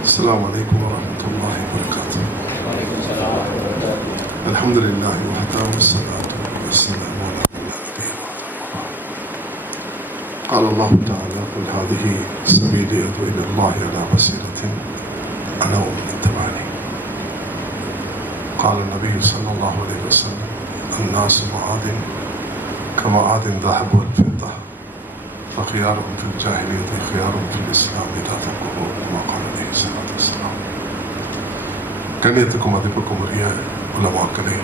السلام عليكم ورحمة الله وبركاته. الحمد لله وحده والصلاة والسلام على نبينا. قال الله تعالى: قل هذه سبيلي أدعو إلى الله على بصيرة أنا ومن اتبعني. قال النبي صلى الله عليه وسلم: الناس معادن كمعادن الذهب والفضة فخيارهم في الجاهلية خيارهم في الإسلام لا تفقهوا كما قال عليه الصلاة والسلام. கண்ணியத்துக்கும் மதிப்புக்கும் உரிய உலமாக்களே,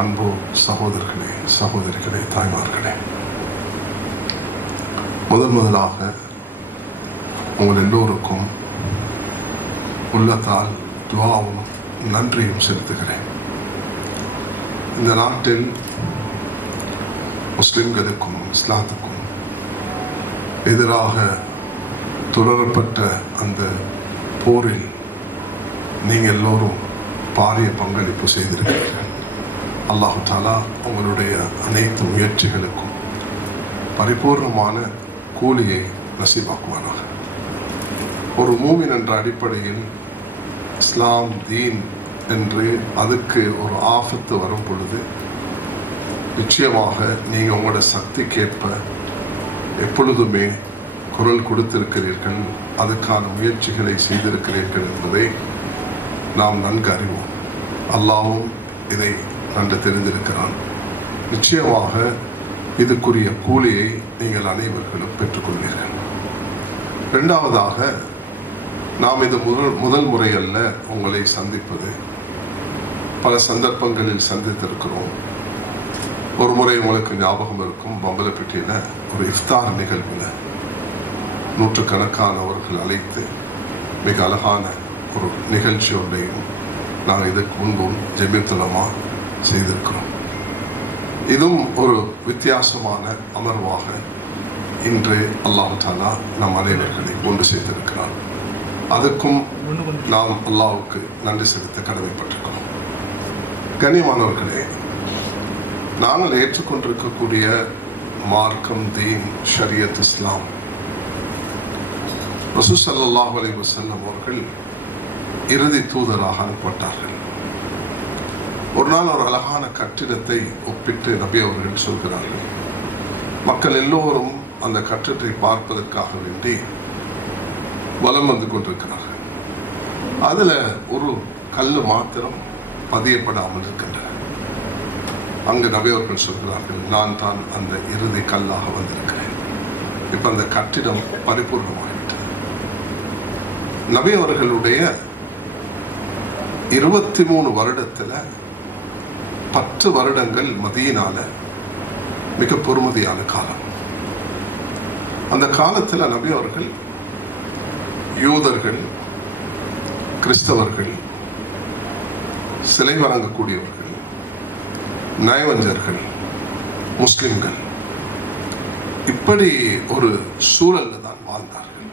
அன்பு சகோதரர்களே, சகோதரிகளே, தாய்மார்களே, முதலாக உங்கள் எல்லோருக்கும் உள்ளத்தால் துஆவும் நன்றியும் செலுத்துகிறேன். இந்த நாட்டில் முஸ்லிம்களுக்கும் இஸ்லாத்துக்கும் எதிராக தொடரப்பட்ட அந்த போரில் நீங்கள் எல்லோரும் பாரிய பங்களிப்பு செய்திருக்கிறீர்கள். அல்லாஹு தாலா உங்களுடைய அனைத்து முயற்சிகளுக்கும் பரிபூர்ணமான கூலியை நசீபாக்குவானாக. ஒரு மூமின் என்ற அடிப்படையில் இஸ்லாம் தீன் என்று அதுக்கு ஒரு ஆபத்து வரும் பொழுது நிச்சயமாக நீங்கள் உங்களோட சக்திக்கேற்ப எப்பொழுதுமே குரல் கொடுத்திருக்கிறீர்கள், அதுக்கான முயற்சிகளை செய்திருக்கிறீர்கள் என்பதை நாம் நன்கு அறிவோம். அல்லாஹ்வும் இதை நன்கு தெரிந்திருக்கிறான். நிச்சயமாக இதுக்குரிய கூலியை நீங்கள் அனைவர்களும் பெற்றுக்கொள்வீர்கள். இரண்டாவதாக, நாம் இது முதல் முறை அல்ல உங்களை சந்திப்பது. பல சந்தர்ப்பங்களில் சந்தித்திருக்கிறோம். ஒரு முறை உங்களுக்கு ஞாபகம் இருக்கும், பம்பலப்பட்டியில் ஒரு இஃப்தார் நிகழ்வில் நூற்றுக்கணக்கானவர்கள் அழைத்து மிக அழகான ஒரு நிகழ்ச்சியோடையும் நாங்கள் இதற்கு முன்பும் ஜெமியத்துலமா செய்திருக்கிறோம். இதுவும் ஒரு வித்தியாசமான அமர்வாக இன்று அல்லாஹ் தாலா நம் அனைவர்களை கொண்டு சேர்த்திருக்கிறார். அதுக்கும் நாம் அல்லாஹ்வுக்கு நன்றி செலுத்த கடமைப்பட்டிருக்கிறோம். கண்ணியமானவர்களே, நாங்கள் ஏற்றுக்கொண்டிருக்கக்கூடிய மார்க்கம், தீன், ஷரியத், இஸ்லாம், ரசூல் ஸல்லல்லாஹு அலைஹி வஸல்லம் அவர்கள் இறுதி தூதராக அனுப்பப்பட்டார்கள். ஒரு நாள் ஒரு அழகான கட்டிடத்தை ஒப்பிட்டு நபி அவர்கள் சொல்கிறார்கள். மக்கள் எல்லோரும் அந்த கட்டிடத்தை பார்ப்பதற்காக வேண்டி வலம் வந்து கொண்டிருக்கிறார்கள். அதில் ஒரு கல் மாத்திரம் பதியப்படாமல் இருக்கின்றன. அங்கு நபி அவர்கள் சொல்கிறார்கள், நான் தான் அந்த இறுதி கல்லாக வந்திருக்கிறேன். இப்போ அந்த கட்டிடம் பரிபூர்ணமாகிவிட்டது. நபி அவர்களுடைய 23 வருடத்தில் 10 வருடங்கள் மதீனால மிக பொறுமதியான காலம். அந்த காலத்தில் நபி அவர்கள் யூதர்கள், கிறிஸ்தவர்கள், சிலை வணங்கக்கூடியவர்கள், நயவஞ்சர்கள், முஸ்லிம்கள், இப்படி ஒரு சூழல்ல தான் வாழ்ந்தார்கள்.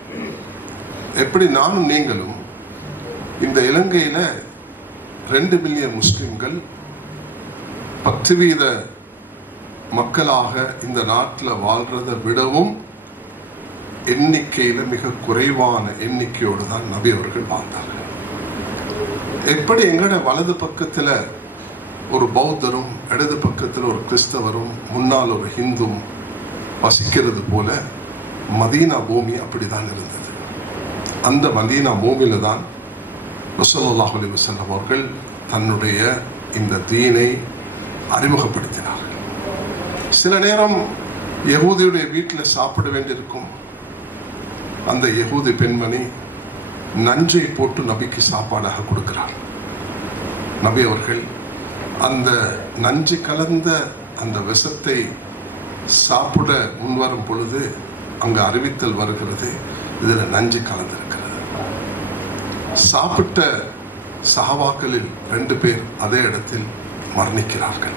எப்படி நானும் நீங்களும் இந்த இலங்கையில 2 மில்லியன் முஸ்லிம்கள் 10% மக்களாக இந்த நாட்டில் வாழ்றதை விடவும் எண்ணிக்கையில மிக குறைவான எண்ணிக்கையோடு தான் நபி அவர்கள் வாழ்ந்தார்கள். எப்படி எங்கட வலது பக்கத்துல ஒரு பௌத்தரும், இடது பக்கத்தில் ஒரு கிறிஸ்தவரும், முன்னால் ஒரு ஹிந்தும் வசிக்கிறது போல மதீனா பூமி அப்படிதான் இருந்தது. அந்த மதீனா பூமியில தான் ஸல்லல்லாஹு அலைஹி வஸல்லம் அவர்கள் தன்னுடைய இந்த தீனை அறிமுகப்படுத்தினார்கள். சில நேரம் யஹூதியுடைய வீட்டில் சாப்பிட வேண்டியிருக்கும். அந்த யஹூதி பெண்மணி நஞ்சை போட்டு நபிக்கு சாப்பாடாக கொடுக்கிறார். நபி அவர்கள் அந்த நஞ்சு கலந்த அந்த விஷத்தை சாப்பிட முன்வரும் பொழுது அங்கு அறிவித்தல் வருகிறது, இதில் நஞ்சு கலந்திருக்கிறது. சாப்பிட்ட சஹாபாக்களில் 2 பேர் அதே இடத்தில் மரணிக்கிறார்கள்.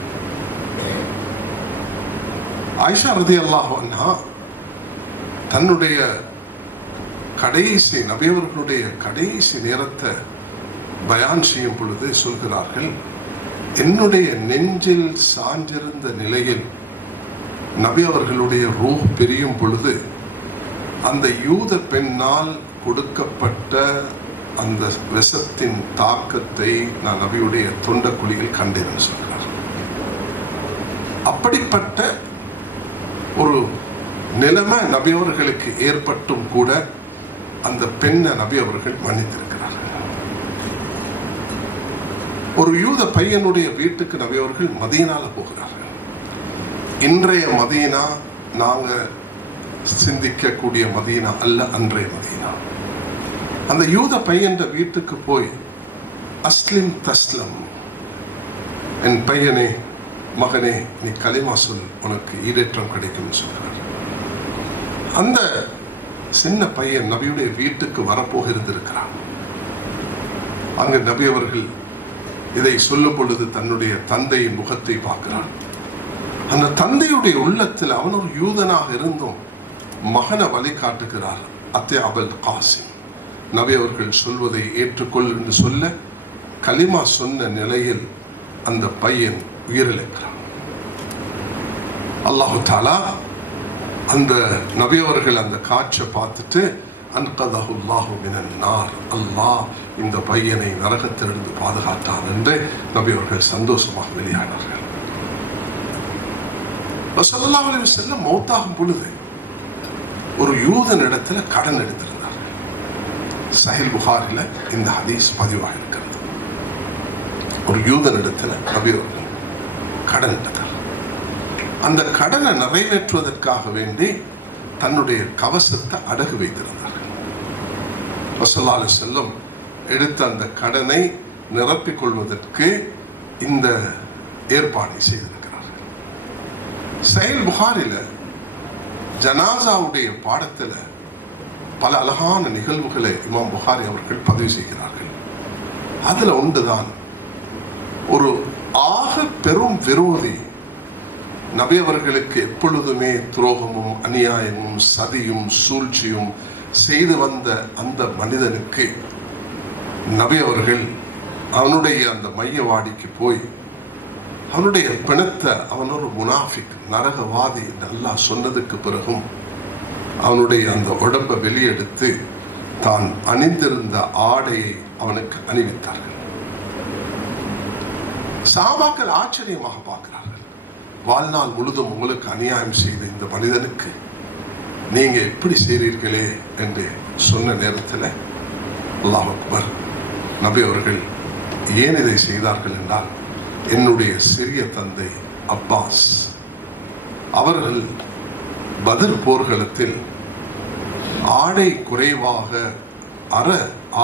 ஆயிஷா ரலியல்லாஹு அன்ஹா தன்னுடைய கடைசி நபி அவர்களுடைய கடைசி நேரத்தை பயான் செய்யும் பொழுது சொல்கிறார்கள், என்னுடைய நெஞ்சில் சாஞ்சிருந்த நிலையில் நபி அவர்களுடைய ரூஹ் பிரியும் பொழுது அந்த யூத பெண்ணால் கொடுக்கப்பட்ட அந்த விஷத்தின் தாக்கத்தை நான் நபியுடைய தொண்டக்குழியில் கண்டேன் சொல்கிறார். அப்படிப்பட்ட ஒரு நிலைமை நபி அவர்களுக்கு ஏற்பட்டும் கூட அந்த பெண்ணை நபி அவர்கள் மன்னித்திருக்கிறார்கள். ஒரு யூத பையனுடைய வீட்டுக்கு நபி அவர்கள் மதீனால போகிறார்கள். இன்றைய மதீனா நாங்க சிந்திக்கக்கூடிய மதீனா அல்ல, அன்றைய மதீனா. அந்த யூத பையன் வீட்டுக்கு போய் அஸ்லிம் தஸ்லம், என் பையனே மகனே நீ கலிமா சொல், உனக்கு ஈடேற்றம் கிடைக்கும் சொல்கிறார். அந்த சின்ன பையன் நபியுடைய வீட்டுக்கு வரப்போக இருந்திருக்கிறான். அங்கு நபி அவர்கள் இதை சொல்லும் பொழுது தன்னுடைய தந்தையின் முகத்தை பார்க்கிறான். அந்த தந்தையுடைய உள்ளத்தில் அவன் ஒரு யூதனாக இருந்தும் மகனை வழி காட்டுகிறார். அத்தே அபுல் காசிம், நபி அவர்கள் சொல்வதை ஏற்றுக்கொள் என்று சொல்ல கலிமா சொன்ன நிலையில் அந்த பையன் உயிரிழக்கிறான். அல்லாஹு தஆலா அந்த நபி அவர்கள் அந்த காட்சியை பார்த்துட்டு அன்கதஹுல்லாஹு மினன் நார், அல்லாஹ் இந்த பையனை நரகத்திலிருந்து பாதுகாத்தான் என்று நபி அவர்கள் சந்தோஷமாக வெளியானார்கள். ஸல்லல்லாஹு அலைஹி வஸல்லம் மௌத்தாகும் பொழுது ஒரு யூதன் இடத்துல கடன் எடுத்திருந்தார். சஹீஹ் புகாரில இந்த ஹதீஸ் பதிவாக இருக்கிறது. ஒரு யூதன் இடத்துல நபி அவர்கள் கடன் எடுத்தார். அந்த கடனை நிறைவேற்றுவதற்காக வேண்டி தன்னுடைய கவசத்தை அடகு வைத்திருந்தார்கள். ஸல்லல்லாஹு அலைஹி வஸல்லம் எடுத்த அந்த கடனை நிரப்பிக் கொள்வதற்கு இந்த ஏற்பாடை செய்திருக்கிறார்கள். சஹீஹ் புகாரில ஜனாசாவுடைய பாடத்தில் பல அழகான நிகழ்வுகளை இமாம் புகாரி அவர்கள் பதிவு செய்கிறார்கள். அதுல ஒன்றுதான், ஒரு ஆக பெரும் விரோதி, நபி அவர்களுக்கு எப்பொழுதுமே துரோகமும் அநியாயமும் சதியும் சூழ்ச்சியும் செய்து வந்த அந்த மனிதனுக்கு நபி அவர்கள் அவனுடைய அந்த மையவாடிக்கு போய் அவனுடைய பிணத்தை, அவன் ஒரு முனாஃபிக் நரகவாதி என்று அல்லாஹ் சொன்னதுக்கு பிறகும் அவனுடைய அந்த உடம்பை வெளியெடுத்து தான் அணிந்திருந்த ஆடையை அவனுக்கு அணிவித்தார்கள். சஹாபாக்கள் ஆச்சரியமாக பார்க்கிறார்கள். வாழ்நாள் முழுதும் உங்களுக்கு அநியாயம் செய்த இந்த மனிதனுக்கு நீங்க எப்படி செய்கிறீர்களே என்று சொன்ன நேரத்தில் அல்லாஹ் அக்பர், நபி அவர்கள் ஏன் இதை செய்தார்கள் என்றால், என்னுடைய சிறிய தந்தை அப்பாஸ் அவர்கள் பத்ர் போர்க்களத்தில் ஆடை குறைவாக அற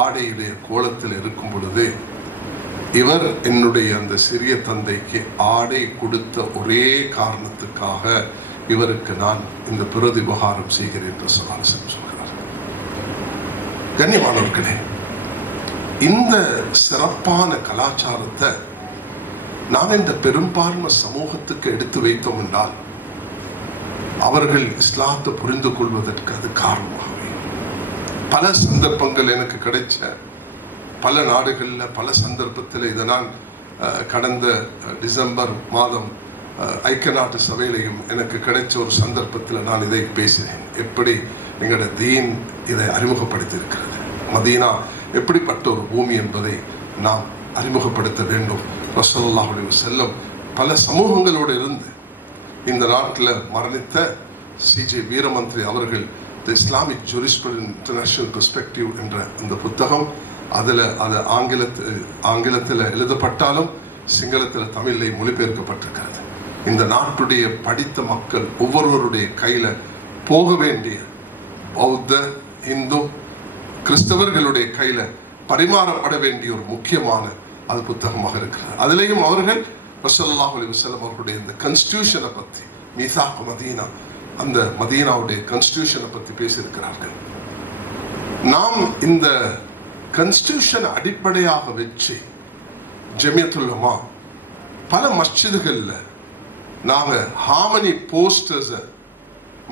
ஆடையிலே கோலத்தில் இருக்கும் பொழுது இவர் என்னுடைய அந்த சிறிய தந்தைக்கு ஆடை கொடுத்த ஒரே காரணத்துக்காக இவருக்கு நான் இந்த பிரதிபகாரம் செய்கிறேன் என்று சொல்கிறார். கண்ணியமானவர்களே, இந்த சிறப்பான கலாச்சாரத்தை நாம் இந்த பெரும்பான்மை சமூகத்துக்கு எடுத்து வைத்தோம் என்றால் அவர்கள் இஸ்லாத்தை புரிந்து கொள்வதற்கு அது காரணமாகவே. பல சந்தர்ப்பங்கள் எனக்கு கிடைச்ச பல நாடுகளில் பல சந்தர்ப்பத்தில் இதை நான் கடந்த டிசம்பர் மாதம் ஐக்கிய நாட்டு சபையிலையும் எனக்கு கிடைச்ச ஒரு சந்தர்ப்பத்தில் நான் இதை பேசினேன். எப்படி எங்களோட தீன் இதை அறிமுகப்படுத்தி இருக்கிறது, மதீனா எப்படிப்பட்ட ஒரு பூமி என்பதை நாம் அறிமுகப்படுத்த வேண்டும். ஸல்லல்லாஹு அலைஹி வஸல்லம் பல சமூகங்களோடு இருந்து இந்த நாட்டில் மரணித்த சிஜே வீரமந்திரி அவர்கள் தி இஸ்லாமிக் ஜூரிஸ்ப்ருடென்ஸ் இன்டர்நேஷனல் பெர்ஸ்பெக்டிவ் என்ற அந்த புத்தகம், அதில் அது ஆங்கிலத்தில் எழுதப்பட்டாலும் சிங்களத்தில் தமிழில் மொழிபெயர்க்கப்பட்டிருக்கிறது. இந்த நாட்டுடைய படித்த மக்கள் ஒவ்வொருவருடைய கையில் போக வேண்டிய பௌத்த, இந்து, கிறிஸ்தவர்களுடைய கையில் பரிமாறப்பட வேண்டிய ஒரு முக்கியமான அது புத்தகமாக இருக்கிறது. அதிலேயும் அவர்கள் ஸல்லல்லாஹு அலைஹி வஸல்லம் அவர்களுடைய இந்த கான்ஸ்டிடியூஷனை பற்றி, மீசாக் மதீனா, அந்த மதீனாவுடைய கான்ஸ்டிடியூஷனை பற்றி பேசியிருக்கிறார்கள். நாம் இந்த கான்ஸ்டிடியூஷன் அடிப்படையாக வச்சு ஜமியத்துல் உலமா பல மஸ்ஜிதுகளில் நாங்கள் ஹார்மனி போஸ்டர்ஸை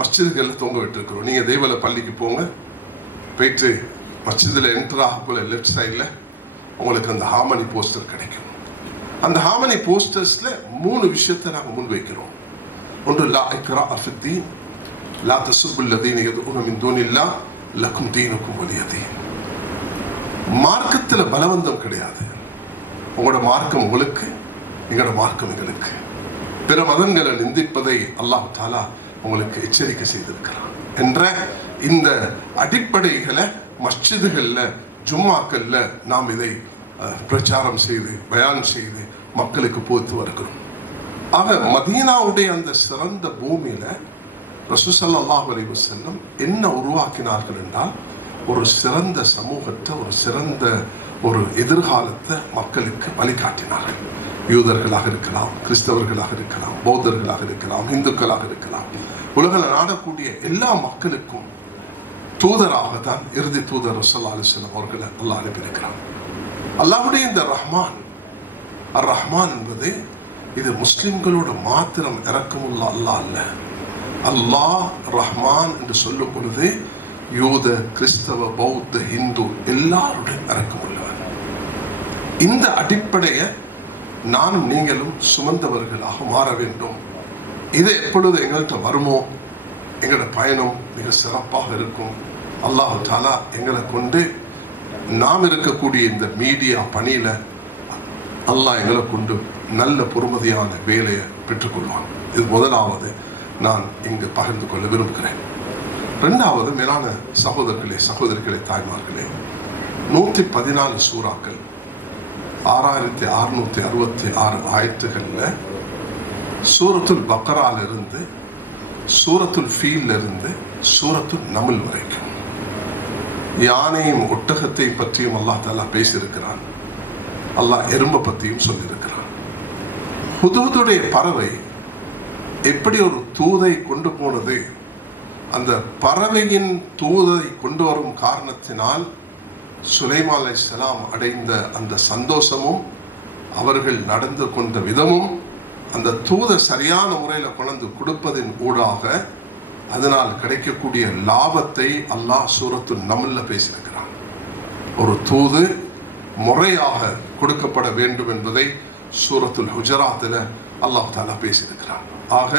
மஸ்ஜிதுகளில் தொங்க விட்டுருக்கிறோம். நீங்கள் தேவல பள்ளிக்கு போங்க, போயிட்டு மஸ்ஜிதில் என்டர் ஆகக்குள்ள லெஃப்ட் சைடில் உங்களுக்கு அந்த ஹார்மனி போஸ்டர் கிடைக்கும். அந்த ஹார்மனி போஸ்டர்ஸில் 3 விஷயத்தை நாங்கள் முன்வைக்கிறோம். ஒன்று, லா இக்ராஹ ஃபித்தீன், லா தஸுப்புல் லதீன யதுஊன மின் தூனில்லாஹ் லக்கும் தீனுக்கும் வலிய தீன். மார்க்கத்தில் பலவந்தம் கிடையாது. உங்களோட மார்க்கம் உங்களுக்கு, எங்களோட மார்க்கம் எங்களுக்கு. பிற மதங்களை நிந்திப்பதை அல்லாஹ் தாலா உங்களுக்கு எச்சரிக்கை செய்திருக்கிறான் என்ற இந்த அடிப்படைகளை மஸ்ஜிதுகள்ல, ஜும்மாக்கள்ல நாம் இதை பிரச்சாரம் செய்து, பயான் செய்து மக்களுக்கு போத்து வருகிறோம். ஆக மதீனாவுடைய அந்த சிறந்த பூமியில ரசூல் ஸல்லல்லாஹு அலைஹி வஸல்லம் என்ன உருவாக்கினார்கள் என்றால், ஒரு சிறந்த சமூகத்தை, ஒரு சிறந்த ஒரு எதிர்காலத்தை மக்களுக்கு வழிகாட்டினார்கள். யூதர்களாக இருக்கலாம், கிறிஸ்தவர்களாக இருக்கலாம், பௌத்தர்களாக இருக்கலாம், இந்துக்களாக இருக்கலாம், உலகில் நாடக்கூடிய எல்லா மக்களுக்கும் தூதராக தான் இறுதி தூதர் ஸல்லல்லாஹு அலைஹி வஸல்லம் அவர்களை அல்லாஹ் அனுப்பியிருக்கிறார். அல்லாஹ்வுடைய இந்த ரஹ்மான், அர் ரஹ்மான் என்பது இது முஸ்லிம்களோடு மாத்திரம் இரக்கமுள்ள அல்லாஹ் அல்ல. அல்லாஹ் ரஹ்மான் என்று சொல்லும் பொழுது யூத, கிறிஸ்தவ, பௌத்த, இந்து எல்லாருடன் இரக்கமுள்ளவர். இந்த அடிப்படையை நானும் நீங்களும் சுமந்தவர்களாக மாற வேண்டும். இது எப்பொழுது எங்கள்கிட்ட வருமோ எங்களோட பயணம் மிக சிறப்பாக இருக்கும். அல்லாஹ் தஆலா எங்களை கொண்டு நாம் இருக்கக்கூடிய இந்த மீடியா பணியில அல்லாஹ் எங்களை கொண்டு நல்ல பொறுமதியான வேலையை பெற்றுக்கொள்வான். இது முதலாவது நான் இங்கு பகிர்ந்து கொள்ள விரும்புகிறேன். இரண்டாவது, மேலான சகோதரர்களே, சகோதரிகளே, தாய்மார்களே, 114 சூறாக்கள், 6666 ஆயத்துகள்ல சூரத்துல் பக்ரால இருந்து சூரத்துல் ஃபீல் இருந்து சூரத்துல் நம்ல் வரைக்கும் யானையும் ஒட்டகத்தை பற்றியும் அல்லாஹ் தஆலா பேசியிருக்கிறான். அல்லாஹ் எறும்பை பற்றியும் சொல்லியிருக்கிறான். ஹுதுஹுதுடைய பறவை எப்படி ஒரு தூதை கொண்டு போனது, அந்த பறவையின் தூதை கொண்டு வரும் காரணத்தினால் சுலைமான் அலைஹிஸ்ஸலாம் அடைந்த அந்த சந்தோஷமும், அவர்கள் நடந்து கொண்ட விதமும், அந்த தூதை சரியான முறையில் கொண்டு கொடுப்பதின் ஊடாக அதனால் கிடைக்கக்கூடிய லாபத்தை அல்லாஹ் சூரத்துல் நம்ல்ல பேசியிருக்கிறான். ஒரு தூது முறையாக கொடுக்கப்பட வேண்டும் என்பதை சூரத்துல் ஹுஜராத்தில் அல்லாஹ் தஆலா பேசியிருக்கிறான். ஆக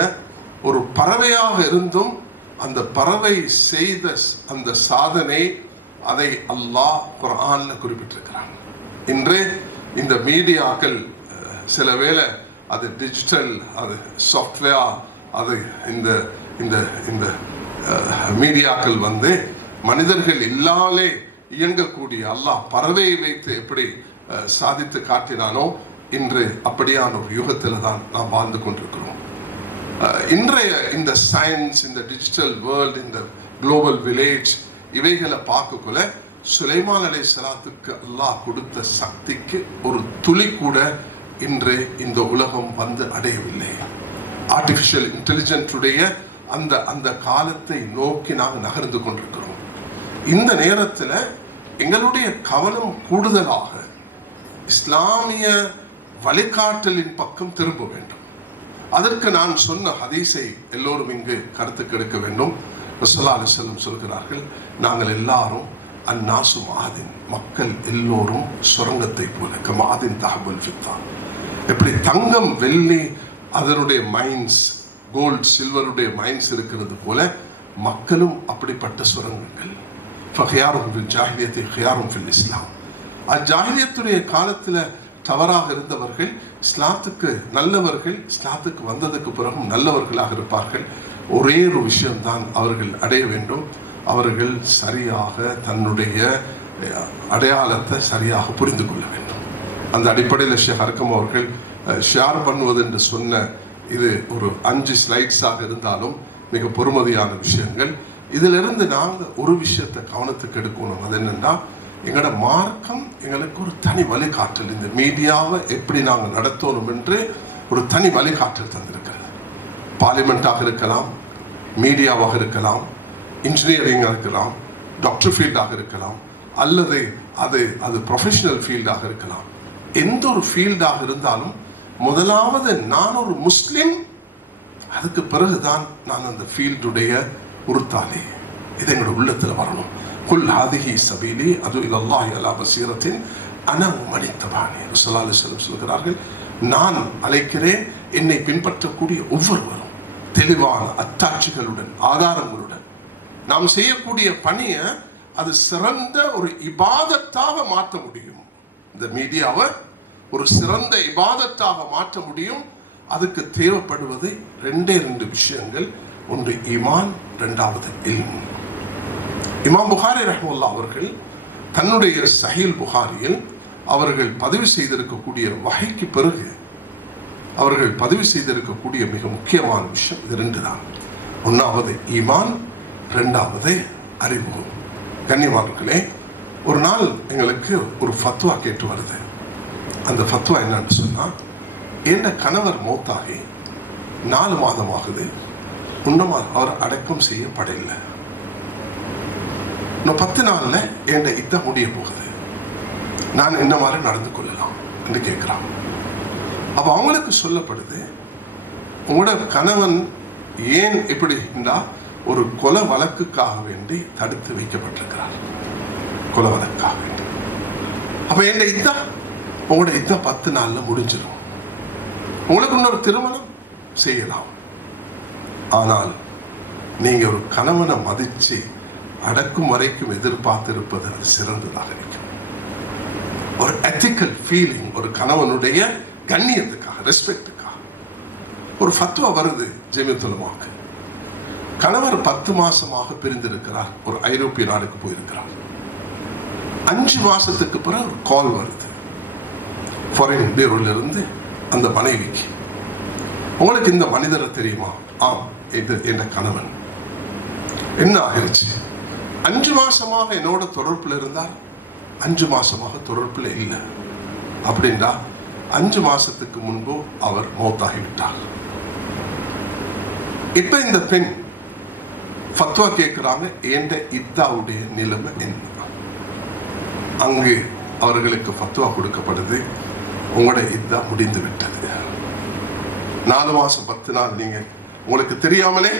ஒரு பறவையாக இருந்தும் அந்த பறவை செய்த அந்த சாதனை, அதை அல்லாஹ் குர்ஆன்ல குறிப்பிட்டிருக்கிறான். இன்று இந்த மீடியாக்கள் சில வேளை அது டிஜிட்டல், அது சாஃப்ட்வேர், அது இந்த இந்த இந்த மீடியாக்கள் வந்து மனிதர்கள் இல்லாலே இயங்கக்கூடிய அல்லாஹ் பறவையை வைத்து எப்படி சாதித்து காட்டினானோ, இன்று அப்படியான ஒரு யுகத்தில் தான் நாம் வாழ்ந்து கொண்டிருக்கிறோம். இன்றைய இந்த சயின்ஸ், இந்த டிஜிட்டல் வேர்ல்டு, இந்த குளோபல் வில்லேஜ், இவைகளை பார்க்கக்குள்ள சுலைமான் அலைஹிஸ்ஸலாத்துக்கு அல்லாஹ் கொடுத்த சக்திக்கு ஒரு துளி கூட இன்று இந்த உலகம் வந்து அடையவில்லை. ஆர்டிஃபிஷியல் இன்டெலிஜென்ஸுடைய அந்த அந்த காலத்தை நோக்கி நாங்கள் நகர்ந்து கொண்டிருக்கிறோம். இந்த நேரத்தில் எங்களுடைய கவனம் கூடுதலாக இஸ்லாமிய வழிகாட்டலின் பக்கம் திரும்ப வேண்டும். அதற்கு நான் சொன்ன ஹதீஸை எல்லோரும் இங்கு கருத்துக்கு எடுக்க வேண்டும். ரசூலுல்லாஹி அலைஹி வஸல்லம் சொல்கிறார்கள், நாங்கள் எல்லாரும் அன்னாசு மாதின், மக்கள் எல்லோரும் சுரங்கத்தை போல, கமாதின் தஹபுல் ஃபித்தா, எப்படி தங்கம் வெள்ளி அதனுடைய மைன்ஸ், கோல்ட் சில்வருடைய மைன்ஸ் இருக்கிறது போல மக்களும் அப்படிப்பட்ட சுரங்கங்கள். ஃபஹியாரும் ஃபில் ஜாஹிலியத்தி ஹியாரும் ஃபில் இஸ்லாம். ஜாஹிலியத்துடைய காலத்தில் தவறாக இருந்தவர்கள் இஸ்லாத்துக்கு நல்லவர்கள், இஸ்லாத்துக்கு வந்ததுக்கு பிறகும் நல்லவர்களாக இருப்பார்கள். ஒரே ஒரு விஷயம்தான் அவர்கள் அடைய வேண்டும், அவர்கள் சரியாக தன்னுடைய அடையாளத்தை சரியாக புரிந்து கொள்ள வேண்டும். அந்த அடிப்படையில் ஷேக் அர்கம் அவர்கள் ஷேர் பண்ணுவது என்று சொன்ன இது ஒரு 5 ஸ்லைட்ஸாக இருந்தாலும் மிக பொறுமதியான விஷயங்கள். இதிலிருந்து நாங்கள் ஒரு விஷயத்தை கவனத்துக்கு எடுக்கணும். அது என்னென்னா, எங்களோட மார்க்கம் எங்களுக்கு ஒரு தனி வழிகாட்டல், இந்த மீடியாவை எப்படி நாங்கள் நடத்தணும் என்று ஒரு தனி வழிகாட்டல் தந்திருக்கிறது. பார்லிமெண்ட்டாக இருக்கலாம், மீடியாவாக இருக்கலாம், இன்ஜினியரிங்காக இருக்கலாம், டாக்டர் ஃபீல்டாக இருக்கலாம், அல்லது அது ப்ரொஃபஷனல் ஃபீல்டாக இருக்கலாம். எந்த ஒரு ஃபீல்டாக இருந்தாலும் முதலாவது நான் ஒரு முஸ்லிம், அதுக்கு பிறகுதான் நான் அந்த ஃபீல்டுடைய உறுத்தாளி. இது எங்களோட உள்ளத்தில் வரணும். குல் ஹாதிஹி சபீலி அது இலல்லாஹி அலா பஸீரத்தின் அன வமன் இத்தபஅனி. ரசூலுல்லாஹி அலைஹி வஸல்லம் சொல்கிறார்கள், நான் அழைக்கிறேன், என்னை பின்பற்றக்கூடிய ஒவ்வொருவரும் தெளிவான அத்தாட்சிகளுடன், ஆதாரங்களுடன் நாம் செய்யக்கூடிய பணியை அது சிறந்த ஒரு இபாதத்தாக மாற்ற முடியும். இந்த மீடியாவை ஒரு சிறந்த இபாதத்தாக மாற்ற முடியும். அதுக்கு தேவைப்படுவது ரெண்டு விஷயங்கள். ஒன்று ஈமான், இரண்டாவது இல்ம். இமாம் புகாரி ரஹ்மத்துல்லாஹி அவர்கள் தன்னுடைய சஹீல் புகாரியில் அவர்கள் பதிவு செய்திருக்கக்கூடிய வகைக்கு பிறகு அவர்கள் பதிவு செய்திருக்கக்கூடிய மிக முக்கியமான விஷயம் இது ரெண்டு தான். ஒன்றாவது ஈமான், இரண்டாவது அறிவு. கண்ணியமானவர்களே, ஒரு நாள் எங்களுக்கு ஒரு ஃபத்வா கேட்டு வருது. அந்த ஃபத்வா என்னன்னு சொன்னால், என் கணவர் மௌத்தாகி 4 மாதமாகுது, இன்னும் அவர் அடக்கம் செய்யப்படவில்லை. இன்னும் 10 நாளில் என் இத்த முடிய போகுது, நான் என்ன மாதிரி நடந்து கொள்ளலாம் என்று கேட்குறான். அப்போ அவங்களுக்கு சொல்லப்படுது, உங்களோட கணவன் ஏன் இப்படி இருந்தால் ஒரு கொலை வழக்குக்காக வேண்டி தடுத்து வைக்கப்பட்டிருக்கிறார். கொலை வழக்காக வேண்டி. அப்போ என்ன இத்தா உங்களோட இத்தா 10 நாளில் முடிஞ்சிடும். உங்களுக்கு இன்னொரு திருமணம் செய்யலாம். ஆனால் நீங்க ஒரு கணவனை மதிச்சு அடக்கும் வரைக்கும் எதிர்பார்த்திருப்பது அது சிறந்ததாக இருக்கும். ஒரு எத்திக்கல் ஃபீலிங், ஒரு கணவனுடைய கண்ணியத்துக்காக, ரெஸ்பெக்டுக்காக ஒரு ஃபத்வா வருது ஜமியத்துல் உலமாக்கு. கணவர் 10 மாசமாக பிரிந்திருக்கிறார், ஒரு ஐரோப்பிய நாடுக்கு போயிருக்கிறார். 5 மாசத்துக்கு பிறகு ஒரு கால் வருது ஃபாரின் பியூரோல இருந்து அந்த மனைவிக்கு, உங்களுக்கு இந்த மனிதரை தெரியுமா? ஆம், இது என் கணவன். என்ன ஆகிருச்சு? 5 மாசமாக என்னோட தொடர்பில் இருந்தார், 5 மாசமாக தொடர்பில் இல்லை. அப்படின்னா 5 மாசத்துக்கு முன்பு அவர் மௌத்தாகிவிட்டார். இப்ப இந்த பெண் ஃபத்வா கேட்கிறாங்க, என்ற இத்தாவுடைய நிலைமை என்ன? அங்கு அவர்களுக்கு ஃபத்வா கொடுக்கப்படுது, உங்களோட இத்தா முடிந்து விட்டது. 4 மாசம் 10 நாள் நீங்க உங்களுக்கு தெரியாமலே.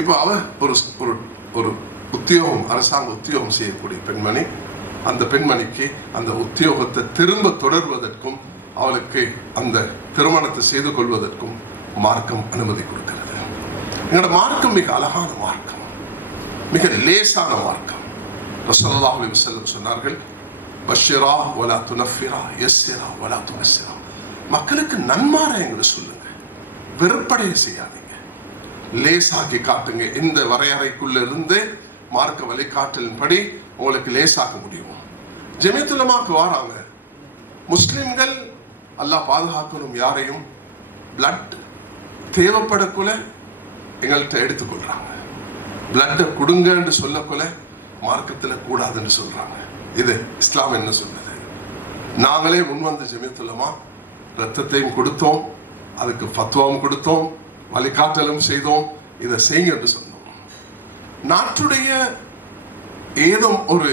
இப்போ அவ ஒரு உத்தியோகம், அரசாங்க உத்தியோகம் செய்யக்கூடிய பெண்மணி. அந்த பெண்மணிக்கு அந்த உத்தியோகத்தை திரும்ப தொடர்வதற்கும் அவளுக்கு அந்த திருமணத்தை செய்து கொள்வதற்கும் மார்க்கம் அனுமதி கொடுக்கிறது. எங்களோட மார்க்கம் மிக அழகான மார்க்கம், மிக லேசான மார்க்கம். ரசூலுல்லாஹி அலைஹி வஸல்லம் சொன்னார்கள், பஷ்ஷிரா வலா துனஃபிரா, யஸ்ஸிரா வலா துனஸ்ஸிரா. மக்களுக்கு நன்மாராயங்களை சொல்லுங்க, வெறுப்படைய செய்யாதீங்க, லேசாக்கி காட்டுங்க. இந்த வரையறைக்குள்ள இருந்து மார்க்க வழிகாட்டலின்படி உங்களுக்கு லேசாக்க முடியும். ஜமியத்துல் உலமாக்கு வாராங்க முஸ்லிம்கள், அல்லாஹ் பாதுகாக்கணும், யாரையும் பிளட் தேவைப்படக்குள்ள எங்கள்கிட்ட எடுத்துக்கொள்றாங்க. பிளட்டை கொடுங்கன்னு சொல்லக்குள்ள மார்க்கத்தில் கூடாதுன்னு சொல்றாங்க. இது இஸ்லாம் என்ன சொல்லுது? நாங்களே முன்வந்து ஜமியத்துல் உலமா ரத்தத்தையும் கொடுத்தோம், அதுக்கு ஃபத்வாவும் கொடுத்தோம், வழிகாட்டலும் செய்தோம். இதை செய்யுங்க என்று சொன்னோம். நாட்டுடைய ஏதோ ஒரு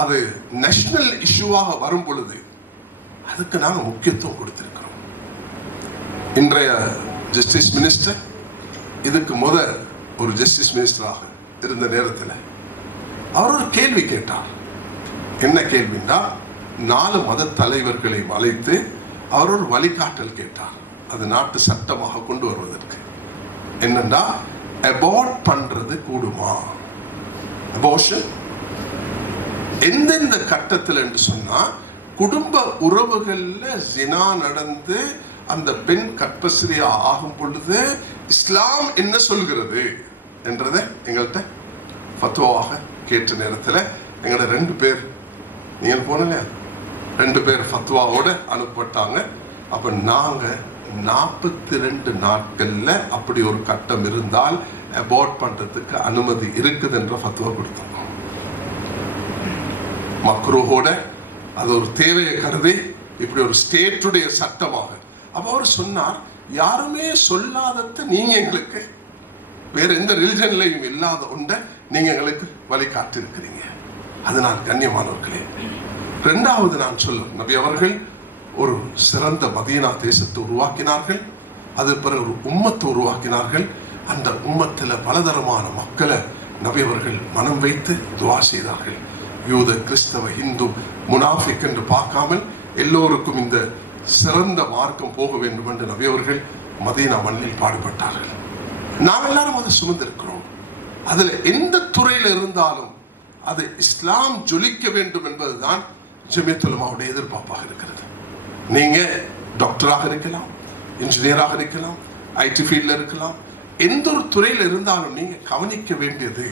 அது நேஷனல் இஷ்யூவாக வரும் பொழுது அதுக்கு நாங்கள் முக்கியத்துவம் கொடுத்திருக்கிறோம். இன்றைய ஜஸ்டிஸ் மினிஸ்டர் இதுக்கு ஒரு ஜஸ்டிஸ் மினிஸ்டராக இருந்த நேரத்தில் அவர் ஒரு கேள்வி கேட்டார். என்ன கேள்வின்னா, 4 மத தலைவர்களை அழைத்து அவர் ஒரு வழிகாட்டல் கேட்டார். அது நாட்டு சட்டமாக கொண்டு வருவதற்கு. என்னன்னா, அபார்ட் பண்றது கூடுமா? அபார்ஷன் எந்தெந்த கட்டத்தில் என்று சொன்னா, குடும்ப உறவுகள்ல ஜினா நடந்து அந்த பெண் கற்பசிரியா ஆகும் பொழுது இஸ்லாம் என்ன சொல்கிறது என்றதை எங்கள்கிட்ட ஃபத்வாவாக கேட்ட நேரத்தில் எங்களோட 2 பேர், நீங்கள் போனல 2 பேர் ஃபத்வாவோட அனுப்பப்பட்டாங்க. அப்ப நாங்க 42 நாட்கள்ல அப்படி ஒரு கட்டம் இருந்தால் அபார்ட் பண்றதுக்கு அனுமதி இருக்குது என்ற ஃபத்வா கொடுத்தோம். மக்ரூஹோட அது ஒரு தேவையை கருதி இப்படி ஒரு ஸ்டேட்டுடைய சட்டமாக. அப்ப அவர் சொன்னார், யாருமே சொல்லாதத நீங்க எங்களுக்கு, வேற எந்த ரிலிஜன்லையும் இல்லாத ஒன்றை நீங்க எங்களுக்கு வழிகாட்டி இருக்கிறீங்க. அதனால் கண்ணியமானவர்களே, 2வது நான் சொல்ல, நபி அவர்கள் ஒரு சிறந்த மதீனா தேசத்தை உருவாக்கினார்கள். அது பிறகு ஒரு உம்மத்தை உருவாக்கினார்கள். அந்த உம்மத்தில் பலதரமான மக்களை நபி அவர்கள் மனம் வைத்து துஆ செய்தார்கள். யூத, கிறிஸ்தவ, இந்து, முனாஃபிக் என்று பார்க்காமல் எல்லோருக்கும் இந்த சிறந்த மார்க்கம் போக வேண்டும் என்று நபி அவர்கள் மதீனா மண்ணில் பாடுபட்டார்கள். நாம் எல்லாரும் அதை சுமந்திருக்கிறோம். அதுல எந்த துறையில் இருந்தாலும் அது இஸ்லாம் ஜொலிக்க வேண்டும் என்பதுதான் ஜமியத்துல் உலமாவுடைய எதிர்பார்ப்பாக இருக்கிறது. நீங்க டாக்டராக இருக்கலாம், இன்ஜினியராக இருக்கலாம், ஐடி ஃபீல்ட்ல இருக்கலாம், எந்த ஒரு துறையில் இருந்தாலும் நீங்க கவனிக்க வேண்டியது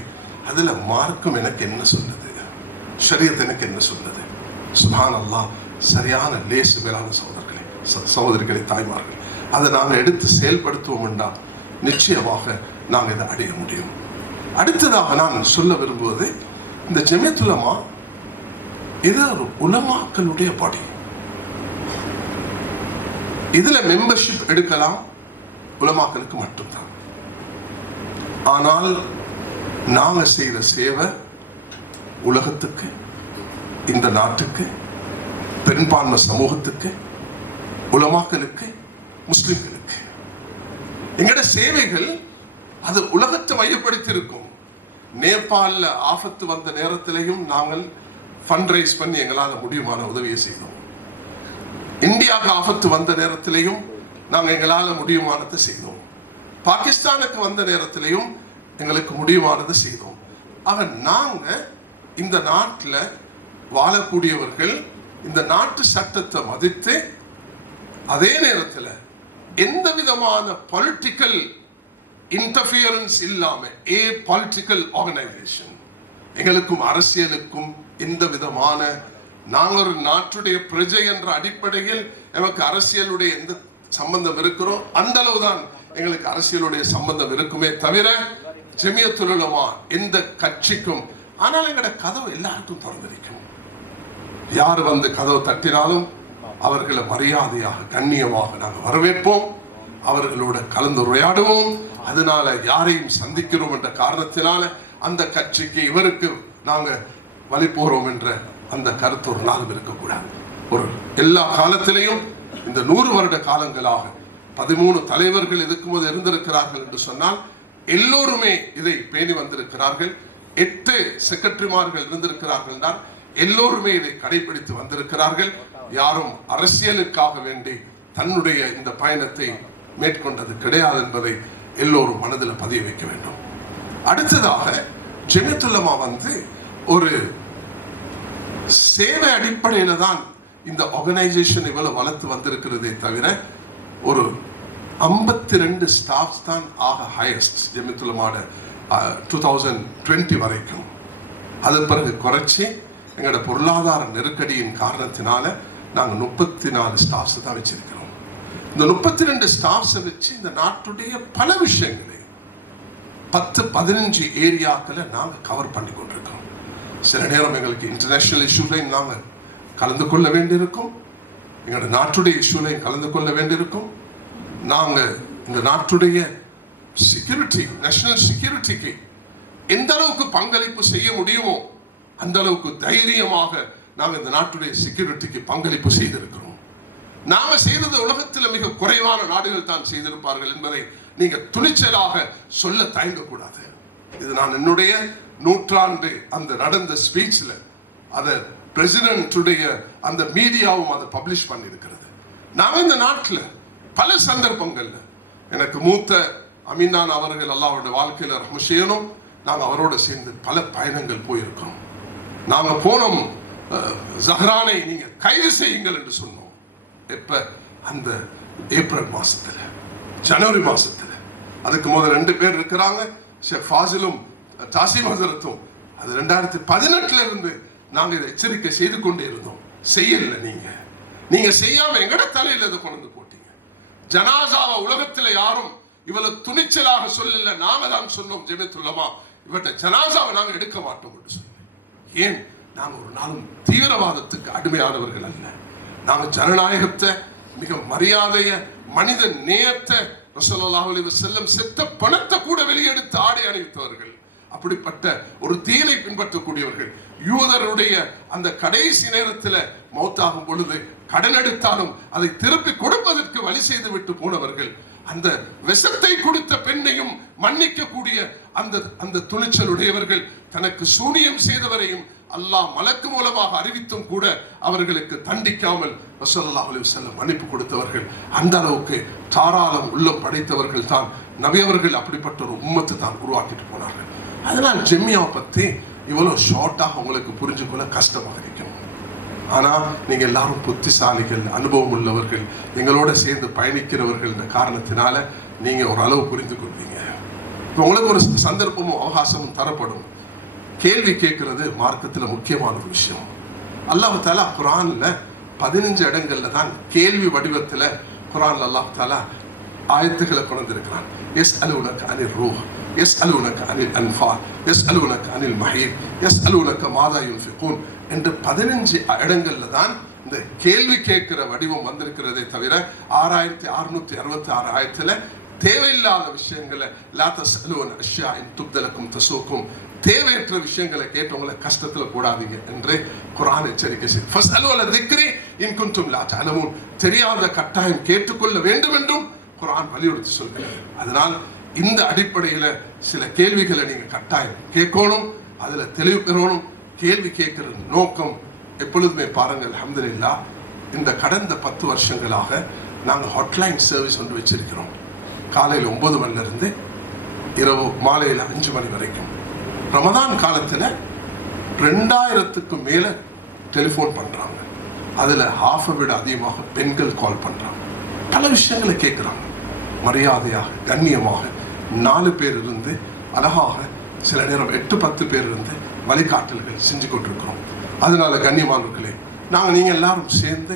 அதுல மார்க்கம் எனக்கு என்ன சொல்லுது, ஷரியத் எனக்கு என்ன சொல்லுது. சுப்ஹானல்லாஹ், சரியான லேசு மேலான சகோதரிகளை தாய்மார்கள், அதை நாங்கள் எடுத்து செயல்படுத்துவோம் என்றால் நிச்சயமாக நாங்கள் இதை அடைய முடியும். அடுத்ததாக நான் சொல்ல விரும்புவது, இந்த ஜமியத்துல் உலமா இது ஒரு உலமாக்களுடைய பாடி. இதுல மெம்பர்ஷிப் எடுக்கலாம் உலமாக்களுக்கு மட்டும்தான். ஆனால் நாங்க செய்யற சேவை உலகத்துக்கு, இந்த நாட்டுக்கு, பெரும்பான்மை சமூகத்துக்கு, உலமாக்களுக்கு, முஸ்லிம்களுக்கு. எங்கட சேவைகள் அது உலகத்தை மையப்படுத்தி இருக்கும். நேபாளில் ஆபத்து வந்த நேரத்திலையும் நாங்கள் ஃபண்ட் ரைஸ் பண்ணி எங்களால் முடியுமான உதவியை செய்தோம். இந்தியாவுக்கு ஆபத்து வந்த நேரத்திலையும் நாங்கள் எங்களால் முடியுமானதை செய்தோம். பாகிஸ்தானுக்கு வந்த நேரத்திலையும் எங்களுக்கு முடியுமானதை செய்தோம். ஆக நாங்கள் இந்த நாட்டில் வாழக்கூடியவர்கள் இந்த நாட்டு சட்டத்தை மதித்து, அதே நேரத்தில் எந்த விதமான பொலிட்டிக்கல் இன்டர்ஃபியரன்ஸ் இல்லாம பொலிட்டிக்கல் ஆர்கனைசேஷன், எங்களுக்கும் அரசியலுக்கும் எந்த விதமான, நாங்கள் ஒரு நாட்டுடைய பிரஜை என்ற அடிப்படையில் நமக்கு அரசியலுடைய எந்த சம்பந்தம் இருக்கிறோம் அந்த அளவுதான் எங்களுக்கு அரசியலுடைய சம்பந்தம் இருக்குமே தவிர ஜமியத்துல் உலமா எந்த கட்சிக்கும். ஆனால் எங்களோட கதவு எல்லாருக்கும் திறந்திருக்கும். யார் வந்து கதவு தட்டினாலும் அவர்களை மரியாதையாக கண்ணியமாக நாங்கள் வரவேற்போம், அவர்களோட கலந்துரையாடுவோம். அதனால யாரையும் சந்திக்கிறோம் என்ற காரணத்தினால அந்த கட்சிக்கு இவருக்கு நாங்க வழி போறோம் என்ற அந்த கருத்து ஒரு நாளும் இருக்கக்கூடாது. ஒரு எல்லா காலத்திலையும் இந்த 100 வருட காலங்களாக 13 தலைவர்கள் இதுக்கும்போது இருந்திருக்கிறார்கள் என்று சொன்னால் எல்லோருமே இதை பேணி வந்திருக்கிறார்கள். 8 செக்ரட்டரிமார்கள் இருந்திருக்கிறார்கள் என்றால் எல்லோருமே இதை கடைபிடித்து வந்திருக்கிறார்கள். யாரும் அரசியலுக்காக வேண்டி தன்னுடைய இந்த பயணத்தை மேற்கொண்டது கிடையாது என்பதை எல்லோரும் மனதில் பதிய வைக்க வேண்டும். அடுத்ததாக ஜமியத்துல் உலமா வந்து ஒரு சேவை அடிப்படையில் தான் இந்த ஆர்கனைசேஷன் இவ்வளவு வளர்த்து வந்திருக்கிறதே தவிர ஒரு 52 ஸ்டாஃப் தான் ஆக ஹையஸ்ட் ஜமியத்துல் உலமாவோட 2020 வரைக்கும். அது பிறகு குறைச்சி எங்களோட பொருளாதார நெருக்கடியின் காரணத்தினால நாங்கள் 34 ஸ்டாஃப்ஸ் தான் வச்சிருக்கிறோம். இந்த 32 ஸ்டாஃப்ஸை வச்சு இந்த நாட்டுடைய பல விஷயங்களை 10-15 ஏரியாக்களை நாங்கள் கவர் பண்ணி கொண்டிருக்கிறோம். சில நேரம் எங்களுக்கு இன்டர்நேஷனல் இஷ்யூலையும் நாங்கள் கலந்து கொள்ள வேண்டியிருக்கும், எங்களோட நாட்டுடைய இஷ்யூலையும் கலந்து கொள்ள வேண்டியிருக்கும். நாங்கள் இந்த நாட்டுடைய செக்யூரிட்டி, நேஷனல் செக்யூரிட்டிக்கு எந்த அளவுக்கு பங்களிப்பு செய்ய முடியுமோ அந்த அளவுக்கு தைரியமாக நாங்கள் இந்த நாட்டுடைய செக்யூரிட்டிக்கு பங்களிப்பு செய்திருக்கிறோம். நாங்கள் செய்தது உலகத்தில் மிக குறைவான நாடுகள் தான் செய்திருப்பார்கள் என்பதை நீங்க துணிச்சலாக சொல்ல தயங்கக்கூடாது. இது நான் என்னுடைய 100ஆண்டு அந்த நடந்த ஸ்பீச்ல அதை பிரசிடென்ட்டுடைய அந்த மீடியாவும் அதை பப்ளிஷ் பண்ணியிருக்கிறது. நாங்கள் இந்த நாட்டில் பல சந்தர்ப்பங்கள்ல எனக்கு மூத்த அமீனான் அவர்கள் அல்லாஹ்வுடைய வாழ்க்கையில ரஹ்மத் செய்யணும், நாங்கள் அவரோட சேர்ந்து பல பயணங்கள் போயிருக்கிறோம். நாங்கள் போனோம், ஜஹ்ரானை நீங்க கைது செய்யுங்கள் என்று சொன்னோம். எப்ப? அந்த ஏப்ரல் மாசத்துல, ஜனவரி மாசத்துல. அதுக்கு முதல் 2 பேர் இருக்கிறாங்க, ஷேக் ஃபாசிலும் தாசிம் ஹசரத்தும். அது 2018 இருந்து நாங்க இதை எச்சரிக்கை செய்து கொண்டே இருந்தோம். செய்யல, நீங்க செய்யாம எங்கட தலையில இதை கொண்டு போட்டீங்க. ஜனாசாவை உலகத்துல யாரும் இவ்வளவு துணிச்சலாக சொல்லல, நாங்க தான் சொன்னோம். ஜமியத்துல் உலமா இவற்றை ஜனாசாவை நாங்க எடுக்க மாட்டோம் என்று சொன்னோம். ஏன்? நாங்க ஒரு நாளும் தீவிரவாதத்துக்கு அடிமையானவர்கள் அல்ல. நாங்க ஜனநாயகத்தை, மிக மரியாதைய, மனித நேயத்தை, ரசூலுல்லாஹி அலைஹி வஸல்லம் செத்த பணத்தை கூட வெளியெடுத்து ஆடை அணிவித்தவர்கள். அப்படிப்பட்ட ஒரு தீனை பின்பற்றக்கூடியவர்கள். யூதருடைய அந்த கடைசி நேரத்தில் மௌத்தாகும் பொழுது கடன் எடுத்தாலும் அதை திருப்பி கொடுப்பதற்கு வழி செய்து விட்டு போனவர்கள். அந்த விஷத்தை கொடுத்த பெண்ணையும் மன்னிக்கக்கூடிய அந்த துணிச்சலுடையவர்கள். தனக்கு சூனியம் செய்தவரையும் அல்லாஹ் மலக்கு மூலமாக அறிவித்தும் கூட அவர்களுக்கு தண்டிக்காமல் ரசூலுல்லாஹி அலைஹி வஸல்லம் மன்னிப்பு கொடுத்தவர்கள். அந்த அளவுக்கு தாராளம் உள்ளம் படைத்தவர்கள் தான் நபி அவர்கள். அப்படிப்பட்ட ஒரு உம்மத்தை தான் உருவாக்கிட்டு போனார்கள். அதனால் ஜெம்மியாவை பத்தி இவ்வளவு ஷார்ட்டாக உங்களுக்கு புரிஞ்சுக்கொள்ள கஷ்டமாக இருக்கும். ஆனா நீங்க எல்லாரும் புத்திசாலிகள், அனுபவம் உள்ளவர்கள், எங்களோட சேர்ந்து பயணிக்கிறவர்கள் என்ற காரணத்தினால நீங்க ஓரளவு புரிந்து கொள்வீங்க. உங்களுக்கு ஒரு சந்தர்ப்பமும் அவகாசமும் தரப்படும். கேள்வி கேட்கறது மார்க்கத்துல முக்கியமான ஒரு விஷயம். அல்லாஹ் தஆலா குர்ஆன்ல 15 இடங்கள்ல தான் கேள்வி வடிவத்துல குர்ஆன்ல அல்லாஹ் தஆலா ஆயத்துக்களை கொண்டிருக்கிறான். யஸ்அலூனக அனிர் ரூஹ், யஸ்அலூனக அனில் அன்ஃபால், யஸ்அலூனக அனில் மஹீத், யஸ்அலூனக மாதா யுன்ஃபிகூன் என்று 15 இடங்கள்ல தான் இந்த கேள்வி கேட்கிற வடிவம் வந்திருக்கிறதே தவிர 6666 ஆயத்துல தேவையில்லாத விஷயங்களை லா தஸ்அலூன அஷ்யாஇன் துப்தலக்கும் தசூக்கும், தேவையற்ற விஷயங்களை கேட்டவங்களை கஷ்டத்துல போடாதீங்க என்று குர்ஆன் எச்சரிக்கை செய்து, ஃபஸ்அலூ அலா திக்ரி இன் குன்தும் லா தஅலமூன், தெரியாத கட்டாயம் கேட்டுக்கொள்ள வேண்டும் என்றும் குர்ஆன் வலியுறுத்தி சொல்கிறது. அதனால் இந்த அடிப்படையில சில கேள்விகளை நீங்க கட்டாயம் கேட்கணும், அதுல தெளிவு பெறணும். கேள்வி கேட்கிற நோக்கம் எப்பொழுதுமே பாருங்கள், அல்ஹம்துலில்லாஹ் இந்த கடந்த 10 வருஷங்களாக நாங்கள் ஹாட்லைன் சர்வீஸ் ஒன்று வச்சிருக்கிறோம். காலையில் 9 மணில இருந்து இரவு மாலையில் 5 மணி வரைக்கும். ரமதான் காலத்தில் 2000க்கு மேல டெலிஃபோன் பண்றாங்க. அதுல ஹாஃபை விட அதிகமாக பெண்கள் கால் பண்றாங்க. பல விஷயங்களை கேட்குறாங்க. மரியாதையாக, கண்ணியமாக 4 பேர் இருந்து அழகாக, சில நேரம் 8-10 பேர் இருந்து வழிகாட்டல்கள் செஞ்சு கொண்டிருக்கிறோம். அதனால கண்ணியமானவர்களே, நாங்கள் நீங்கள் எல்லாரும் சேர்ந்து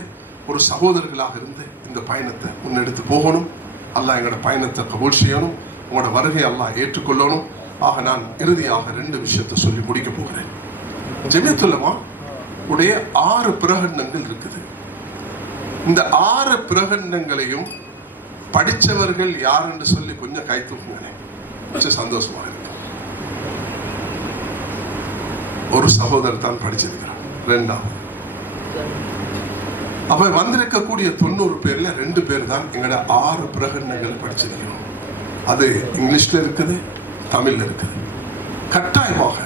ஒரு சகோதரர்களாக இருந்து இந்த பயணத்தை முன்னெடுத்து போகணும். அல்லாஹ் எங்களோட பயணத்தை கபூல் செய்யணும். உங்களோட வருகை அல்லாஹ் ஏற்றுக்கொள்ளணும். ஆக நான் இறுதியாக 2 விஷயத்தை சொல்லி முடிக்க போகிறேன். ஜமியத்துல் உலமா உடைய 6 பிரகடனங்கள் இருக்குது. இந்த 6 பிரகடனங்களையும் படித்தவர்கள் யார் என்று சொல்லி கொஞ்சம் கை தூக்குங்க, கொஞ்சம் சந்தோஷமாக இருக்கும். ஒரு சகோதரர் தான் படிச்சிருக்கிறார். 2வது அப்ப வந்திருக்கக்கூடிய 90 பேர்ல 2 பேர் தான் எங்களோட 6 பிரகடனங்கள் படிச்சிருக்கிறோம். அது இங்கிலீஷ்ல இருக்குது, தமிழ்ல இருக்குது. கட்டாயமாக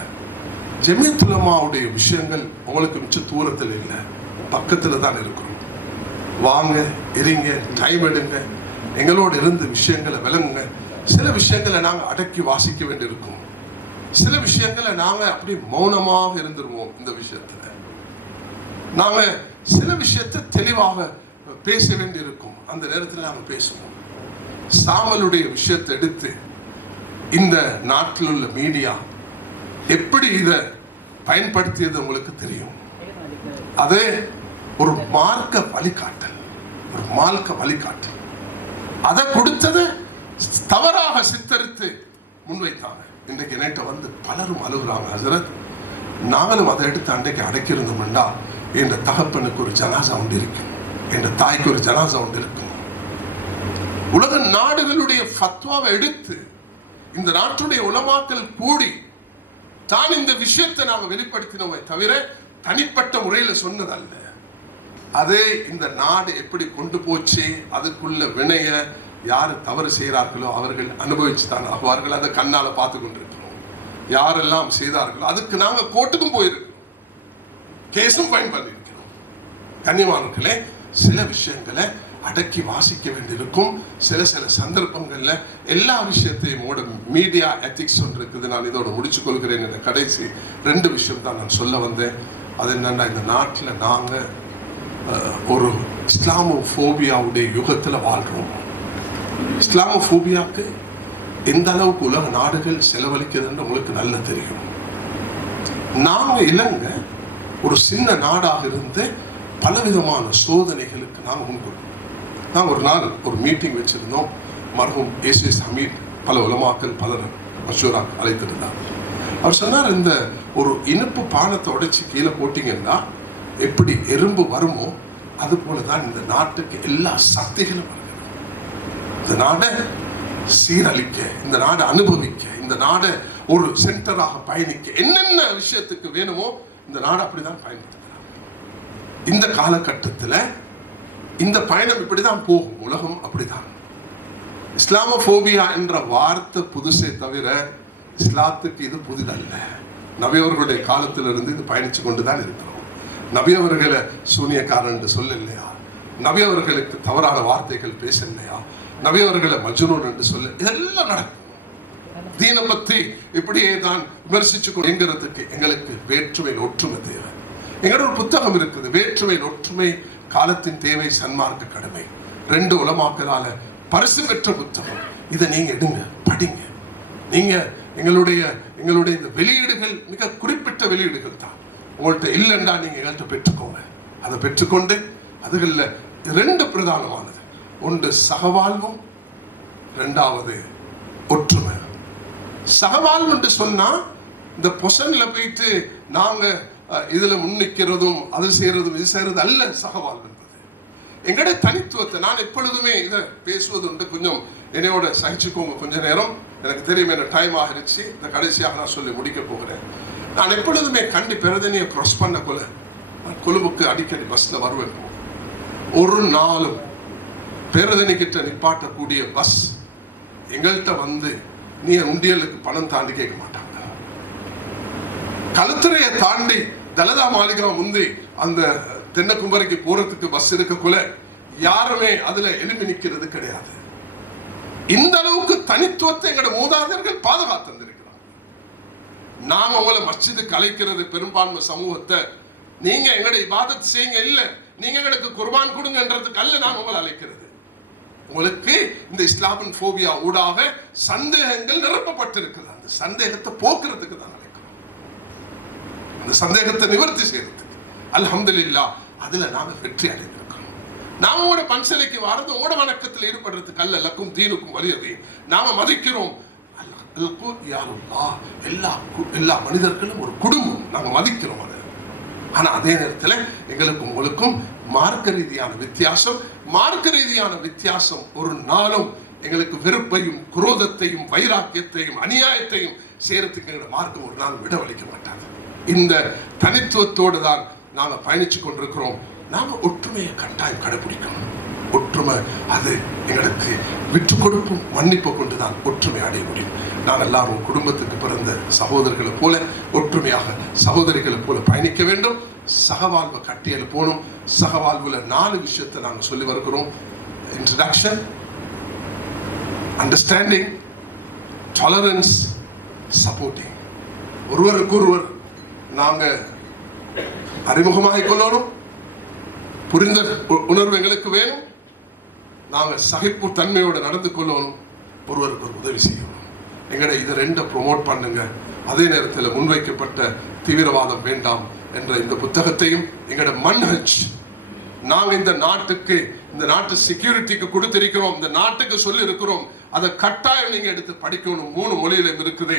ஜமியத்துல் உலமாவுடைய விஷயங்கள் உங்களுக்கு மிச்ச தூரத்தில் இல்லை, பக்கத்துல தான் இருக்கிறோம். வாங்க, இருங்க, டைம் எடுங்க, எங்களோட இருந்து விஷயங்களை விளங்குங்க. சில விஷயங்களை நாங்கள் அடக்கி வாசிக்க வேண்டியிருக்கும். சில விஷயங்களை நாங்க அப்படி மௌனமாக இருந்துருவோம். இந்த விஷயத்துல நாங்க சில விஷயத்தை தெளிவாக பேச வேண்டி இருக்கும். அந்த நேரத்தில் நாங்க பேசுவோம். சாமலுடைய விஷயத்தை எடுத்து இந்த நாட்டில் உள்ள மீடியா எப்படி இதை பயன்படுத்தியது உங்களுக்கு தெரியும். அதே ஒரு மார்க்க வழிகாட்டல், ஒரு மார்க்க வழிகாட்டல். அதை கொடுத்தது தவறாக சித்தரித்து முன்வைத்தாங்க. இன்றைக்கு என்கிட்ட வந்து பலரும் அழுகுறாங்க, ஹசரத் நாங்களும் அதை எடுத்து அன்றைக்கு அடக்கியிருந்தோம்னா என் தகப்பனுக்கு ஒரு ஜனாசா ஒன்று இருக்கும், என் தாய்க்கு ஒரு ஜனாசா ஒன்று இருக்கும். உலக நாடுகளுடைய ஃபத்வாவை எடுத்து இந்த நாட்டுடைய உலமாக்கள் கூடி தான் இந்த விஷயத்தை நாங்கள் வெளிப்படுத்தினோமே தவிர தனிப்பட்ட முறையில் சொன்னதல்ல. அதே இந்த நாடு எப்படி கொண்டு போச்சு, அதுக்குள்ள வினைய யாரு தவறு செய்கிறார்களோ அவர்கள் அனுபவிச்சு தான் ஆகுவார்கள். அதை கண்ணால பார்த்து கொண்டிருக்கிறோம். யாரெல்லாம் செய்தார்களோ அதுக்கு நாங்க கோர்ட்டுக்கும் போயிருக்கிறோம், கேஸும் ஃபைன் பண்ணியிருக்கிறோம். கண்ணியமானவர்களே, சில விஷயங்களை அடக்கி வாசிக்க வேண்டியிருக்கும். சில சந்தர்ப்பங்கள்ல எல்லா விஷயத்தையும் மீடியா எத்திக்ஸ் ஒன்று இருக்குது. நான் இதோட முடிச்சு கொள்கிறேன். என்ற கடைசி 2 விஷயம் தான் நான் சொல்ல வந்தேன். அது என்னன்னா, இந்த நாட்டில் நாங்க ஒரு இஸ்லாமோபோபியாவுடைய யுகத்துல வாழ்றோம். இஸ்லாமோபோபியாவுக்கு எந்த அளவுக்கு உலக நாடுகள் செலவழிக்குதுன்னு உங்களுக்கு நல்லா தெரியும். நாங்க இலங்கை ஒரு சின்ன நாடாக இருந்து பலவிதமான சோதனைகளுக்கு நாங்கள் முன்கொள்வோம். நாங்கள் ஒரு நாள் ஒரு மீட்டிங் வச்சிருந்தோம். மர்ஹூம் ஏசிஎஸ் ஹமீத் பல உலமாக்கள் பலர் மஷூரா அழைத்திருந்தார். அவர் சொன்னார், இந்த ஒரு இனிப்பு பானத்தை உடைச்சி கீழே போட்டீங்கன்னா எப்படி எறும்பு வருமோ அது போலதான் இந்த நாட்டுக்கு எல்லா சக்திகளும் வருகிறது. இந்த நாடை சீரழிக்க, இந்த நாடை அனுபவிக்க, இந்த நாடை ஒரு சென்டராக பயணிக்க என்னென்ன விஷயத்துக்கு வேணுமோ இந்த நாடு அப்படிதான் பயன்படுத்துகிறாங்க. இந்த காலகட்டத்தில் இந்த பயணம் இப்படிதான் போகும். உலகம் அப்படிதான். இஸ்லாமோபோபியா என்ற வார்த்தை புதுசே தவிர இஸ்லாத்துக்கு இது புதிதல்ல. நபி அவர்களுடைய காலத்திலிருந்து இது பயணிச்சு கொண்டுதான் இருக்கிறோம். நபி அவர்களை சூனியக்காரன் என்று சொல்லலையா, நபி அவர்களுக்கு தவறான வார்த்தைகள் பேசலையா, நபி அவர்களை மஜ்னூன் என்று சொல்ல, இதெல்லாம் நடக்கும். தீனை பத்தி இப்படியே தான் விமர்சிச்சுக்கிறதுக்கு எங்களுக்கு வேற்றுமையில் ஒற்றுமை தேவை. எங்களோட ஒரு புத்தகம் இருக்குது, வேற்றுமையில் ஒற்றுமை, காலத்தின் தேவை, சன்மார்க்க கடமை. 2 உலமாக்களால பரிசு பெற்ற புத்தகம். இதை நீங்க எடுங்க, படிங்க. நீங்க எங்களுடைய இந்த வெளியீடுகள் மிக குறிப்பிட்ட வெளியீடுகள் தான். உங்கள்கிட்ட இல்லைண்டா நீங்க எங்கள்கிட்ட பெற்றுக்கோங்க. அதை பெற்றுக்கொண்டு அதுகளில் 2 பிரதானமானது. ஒன்று சகவாழ்வும், 2வது ஒற்றுமை. சகவாழ்வு என்று சொன்னா இந்த பொசன்ல போயிட்டு நாங்க இதுல முன்னிக்கிறதும் அது செய்யறதும் இது செய்யறது அல்ல. சகவாழ்வு என்பது எங்களுடைய தனித்துவத்தை நான் எப்பொழுதுமே இதை பேசுவது உண்டு. கொஞ்சம் என்னையோட சகிச்சுக்கோங்க கொஞ்ச நேரம். எனக்கு தெரியும் என்ன டைம் ஆகிருச்சு. இந்த கடைசியாக நான் சொல்லி முடிக்க போகிறேன். நான் எப்பொழுதுமே கண்டி பிரதனியை க்ராஸ் பண்ண கொழும்புக்கு அடிக்கடி பஸ்ல வருவேன். ஒரு நாளும் பேரதனி கிட்ட நிப்பாட்டக்கூடிய பஸ் எங்கள்கிட்ட வந்து நீ உண்டியலுக்கு பணம் தாண்டி கேட்க மாட்டாங்க. கழுத்துறையை தாண்டி தலதா மாளிகா முந்தி அந்த தென்னக்கும்பரைக்கு போறதுக்கு பஸ் இருக்கக்குள்ள யாருமே அதுல எழுப்பி நிக்கிறது கிடையாது. இந்த அளவுக்கு தனித்துவத்தை எங்களோட மூதாதையர்கள் பாதுகாத்திருக்கிறார். நாம உங்களை மஸ்ஜிதுக்கு அழைக்கிறது பெரும்பான்மை சமூகத்தை, நீங்க எங்களுடைய இபாதத் செய்யுங்க இல்ல, நீங்க எங்களுக்கு குர்பான் கொடுங்கன்றதுக்கு அல்ல நாம உங்களை அழைக்கிறது. உங்களுக்கு இந்த இஸ்லாமின் போபியா ஊடாக சந்தேகங்கள் நிரப்பப்பட்டிருக்கிறது. அந்த சந்தேகத்தை போக்குறதுக்கு தான் அழைக்கிறோம். அந்த சந்தேகத்தை நிவர்த்தி செய்யறதுக்கு அல்ஹம்துலில்லாஹ் அதுல நாம வெற்றி அடைந்திருக்கிறோம். நாம உங்களோட பன்சலைக்கு வரது உங்களோட வணக்கத்தில் ஈடுபடுறதுக்கு அல்ல. லக்கும் தீனுக்கும் வலியது நாம மதிக்கிறோம். எல்லா மனிதர்களும் ஒரு குடும்பம், நாங்க மதிக்கிறோம். ஆனா அதே நேரத்தில் எங்களுக்கும் உங்களுக்கும் மார்க்க ரீதியான வித்தியாசம். மார்க்க ரீதியான வித்தியாசம் ஒரு நாளும் எங்களுக்கு வெறுப்பையும் குரோதத்தையும் வைராக்கியத்தையும் அநியாயத்தையும் செய்யறதுக்கு எங்களோட மார்க்கம் ஒரு நாள் விடவளிக்க மாட்டாங்க. இந்த தனித்துவத்தோடு தான் நாங்கள் பயணிச்சு கொண்டிருக்கிறோம். நாம ஒற்றுமையை கட்டாயம் கடைபிடிக்கணும். ஒற்றுமை அது எங்களுக்கு விட்டு கொடுப்பும் மன்னிப்பு கொண்டுதான் ஒற்றுமை அடைய முடியும். நாங்கள் எல்லாரும் குடும்பத்துக்கு பிறந்த சகோதரர்களை போல ஒற்றுமையாக சகோதரிகளை போல பயணிக்க வேண்டும். சகவாழ்வு கட்டியல் போகணும். சகவாழ்வுல 4 விஷயத்தை நாங்கள் சொல்லி வருகிறோம். Introduction, understanding, tolerance, supporting. ஒருவருக்கு ஒருவர் நாங்க அறிமுகமாக கொள்ளணும். புரிந்த உணர்வு எங்களுக்கு வேணும். நாங்கள் சகிப்பு தன்மையோடு நடந்து கொள்ளணும். ஒருவருக்கு ஒரு உதவி செய்யணும். எங்களை இதை 2 ப்ரொமோட் பண்ணுங்க. அதே நேரத்தில் முன்வைக்கப்பட்ட தீவிரவாதம் வேண்டாம் என்ற இந்த புத்தகத்தையும் எங்களோட மன்ஹஜ் நாங்கள் இந்த நாட்டு செக்யூரிட்டிக்கு கொடுத்திருக்கிறோம். இந்த நாட்டுக்கு சொல்லி இருக்கிறோம். அதை கட்டாயம் நீங்க எடுத்து படிக்கணும். 3 மொழியிலும் இருக்குது.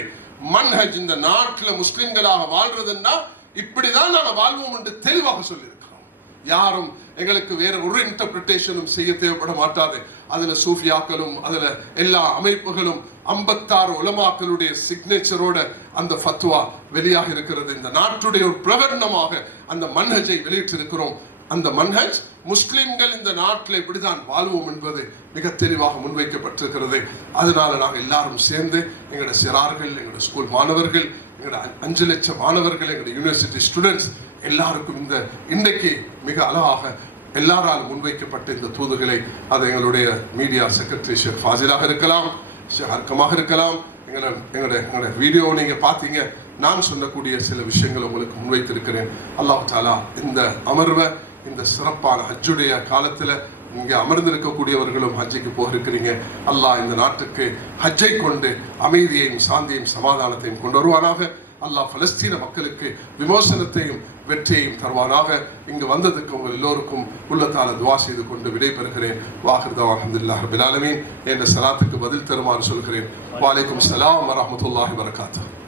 மன்ஹஜ் இந்த நாட்டில் முஸ்லிம்களாக வாழ்றதுன்னா இப்படிதான் நாங்கள் வாழ்வோம் என்று தெளிவாக சொல்லியிருக்கிறோம். யாரும் எங்களுக்கு வேற ஒரு இன்டர்பிரிட்டேஷனும் செய்ய தேவைப்பட மாட்டாது. அதுல சூஃபியாக்களும் அதுல எல்லா அமைப்புகளும் 56 உலமாக்களுடைய சிக்னேச்சரோட அந்த ஃபத்வா வெளியாக இருக்கிறது. இந்த நாட்டுடைய ஒரு பிரகடனமாக அந்த மன்ஹஜை வெளியிட்டிருக்கிறோம். அந்த மன்ஹஜ் முஸ்லிம்கள் இந்த நாட்டில் இப்படிதான் வாழ்வோம் என்பது மிக தெளிவாக முன்வைக்கப்பட்டிருக்கிறது. அதனால நாங்கள் எல்லாரும் சேர்ந்து எங்களோட சிறார்கள், எங்களோட ஸ்கூல் மாணவர்கள், எங்களோட 5 லட்சம் மாணவர்கள், எங்களோட யூனிவர்சிட்டி ஸ்டூடெண்ட்ஸ் எல்லாருக்கும் இந்த இன்றைக்கு மிக அழகாக எல்லாரால் முன்வைக்கப்பட்ட இந்த தூதுகளை அது எங்களுடைய மீடியா செக்ரட்டரி ஷேக் ஃபாசிலாக இருக்கலாம், ஷேக் ஹர்கமாக இருக்கலாம். எங்களோட வீடியோ நீங்க பார்த்தீங்க. நான் சொல்லக்கூடிய சில விஷயங்களை உங்களுக்கு முன்வைத்திருக்கிறேன். அல்லாஹ் தாலா இந்த அமர்வை இந்த சிறப்பான ஹஜ்ஜுடைய காலத்துல இங்கே அமர்ந்திருக்கக்கூடியவர்களும் ஹஜ்ஜுக்கு போயிருக்கிறீங்க. அல்லாஹ் இந்த நாட்டுக்கு ஹஜ்ஜை கொண்டு அமைதியையும் சாந்தியையும் சமாதானத்தையும் கொண்டு வருவானாக. அல்லாஹ் பலஸ்தீன மக்களுக்கு விமோசனத்தையும் வெற்றியையும் தருவானாக. இங்கு வந்ததுக்கு உங்கள் எல்லோருக்கும் உள்ளத்தால துவா செய்து கொண்டு விடைபெறுகிறேன். வாஹிர் அல்ஹம்துலில்லாஹி ரப்பில் ஆலமீன் என்ற சலாத்துக்கு பதில் தருமாறு சொல்கிறேன். வலைக்கும் ஸலாம் வரஹ்மத்துல்லாஹி வபரகாத்துஹு.